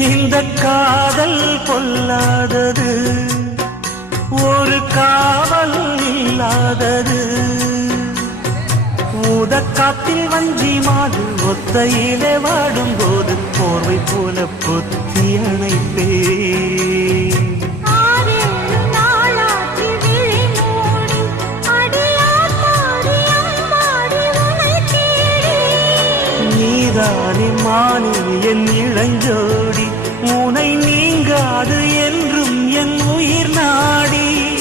இந்த காதல் பொல்லாதது, ஒரு காவல் இல்லாதது. ஊதக்காத்தில் வஞ்சி மாது ஒத்தையிலே வாடும் போது போர்வை போல பொத்தி அணைப்பே. நீதானே மானே என் இளஞ்சோடி, உனை நீங்காது என்றும் என் உயிர் நாடி.